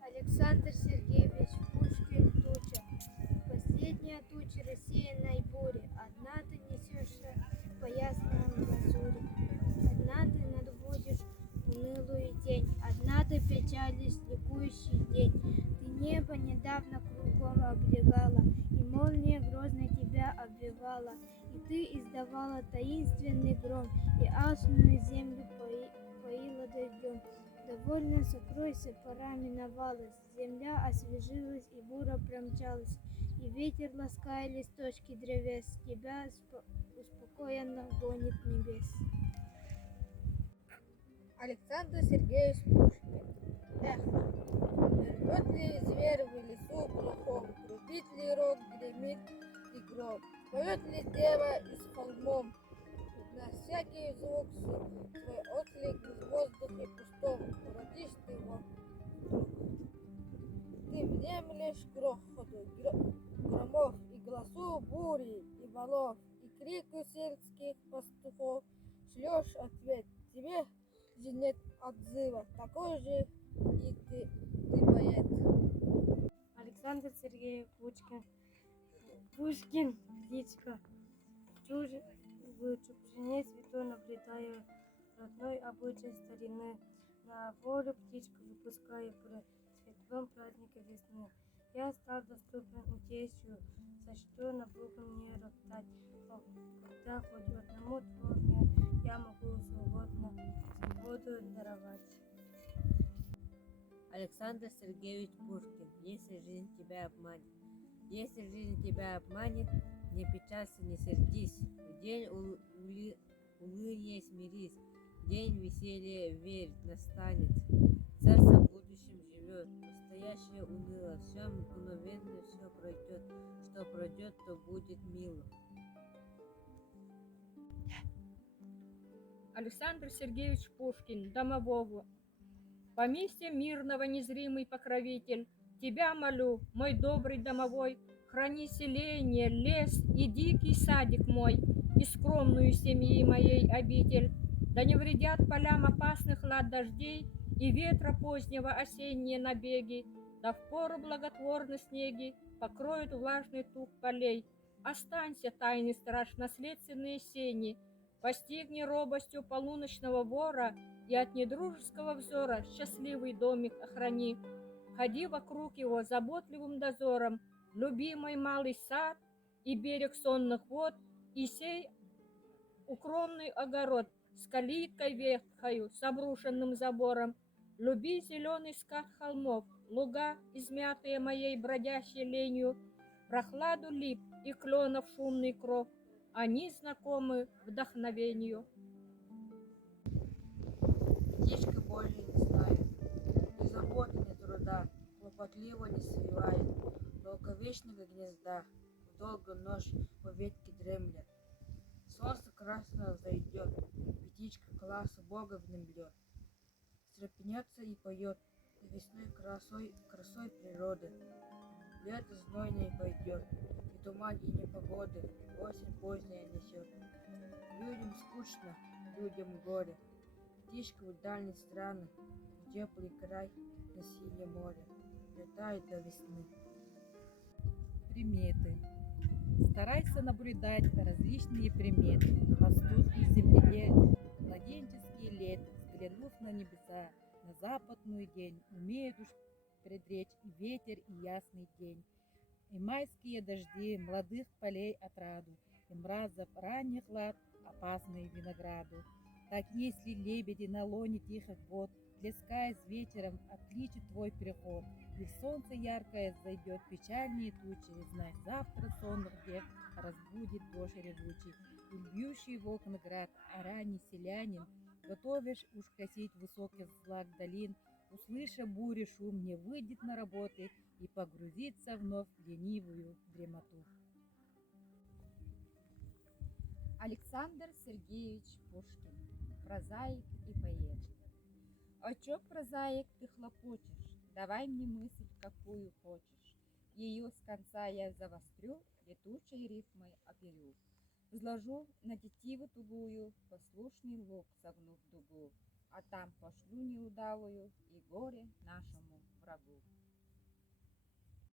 Александр Сергеевич Пушкин туча. Последняя туча рассеянной бури. Одна ты несешься по ясному лазури. Одна ты надводишь унылую тень. Одна ты печалишь ликующий день. Ты небо недавно кругом облегала, и молния грозно тебя обвивала, и ты издавала таинственный гром, и алчную землю поила дождем. Довольно сокройся, пора миновалась, земля освежилась и бура промчалась, и ветер, лаская листочки древес, тебя успокоенно гонит небес. Александр Сергеевич Пушкин. Эх, рвет ли зверь в лесу глухом, трубит ли рог, гремит и гром, поет ли дева из холмом, на всякий звук свой отклик в воздухе пустом, родишь ты его вдруг. Ты внемлешь грохоту громов и голосу бури и валов, и крику сельских пастухов, шлешь ответ, тебе же нет отзыва, такой же и ты поэт. Александр Сергеевич Пушкин, птичка. В чуприне цвету наблюдаю родной обычай старины. На волю птичку выпускаю при светлом празднике весны. Я стал доступен утечью, за что на Бога мне роптать, когда хоть одному творню я могу свободу даровать. Александр Сергеевич Пушкин. Если жизнь тебя обманет. Если жизнь тебя обманет, не печалься, не сердись. В день уныния смирись. День веселья верь, настанет. Сердце в будущем живет. Настоящее уныло. Все мгновенно, все пройдет. Что пройдет, то будет мило. Александр Сергеевич Пушкин, домового. Поместье мирного незримый покровитель, тебя молю, мой добрый домовой, храни селение, лес и дикий садик мой, и скромную семьи моей обитель. Да не вредят полям опасных лад дождей и ветра позднего осенние набеги, да в пору благотворной снеги покроют влажный тух полей. Останься, тайный страж, наследственные сени, постигни робостью полуночного вора, и от недружеского взора счастливый домик охрани. Ходи вокруг его заботливым дозором, любимый малый сад и берег сонных вод, и сей укромный огород с калиткой ветхою, с обрушенным забором. Люби зеленый скат холмов, луга, измятые моей бродящей ленью, прохладу лип и кленов шумный кров, они знакомы вдохновению. Птичка Божия не знает, ни заботы, ни труда, хлопотливо не свивает, долговечного гнезда, в долгую ночь по ветке дремлет. Солнце красное взойдет, птичка классу Бога внемлет, стрепенется и поет, весной красой природы. Лето знойное пойдет, и туман, и непогоды, осень поздняя несет. Людям скучно, людям горе. Птичка в дальние страны, в теплый край, на синее море, летает до весны. Приметы. Старайся наблюдать различные приметы. Пастух и земледелец, младенческие лет, взглянув на небеса, на западную день, умеют уж предречь и ветер, и ясный день, и майские дожди молодых полей отраду, и мразов ранних лад опасные винограду. Так если лебеди на лоне тихих вод, плескаясь вечером, отличит твой переход, и солнце яркое зайдет, печальнее тучи, знай, завтра сонных дев разбудит дождь ревучий, и бьющий в окна град, а ранний селянин, готовишь уж косить высоких злак долин, услыша бури шум, не выйдет на работы и погрузится вновь в ленивую дремоту. Александр Сергеевич Пушкин, прозаик и поэт. О чё, прозаик, ты хлопочешь? Давай мне мысль, какую хочешь. Ее с конца я завострю, летучей рифмой оперю. Взложу на тетиву тугую послушный лук, согнув дугу, а там пошлю неудалую и горе нашему врагу.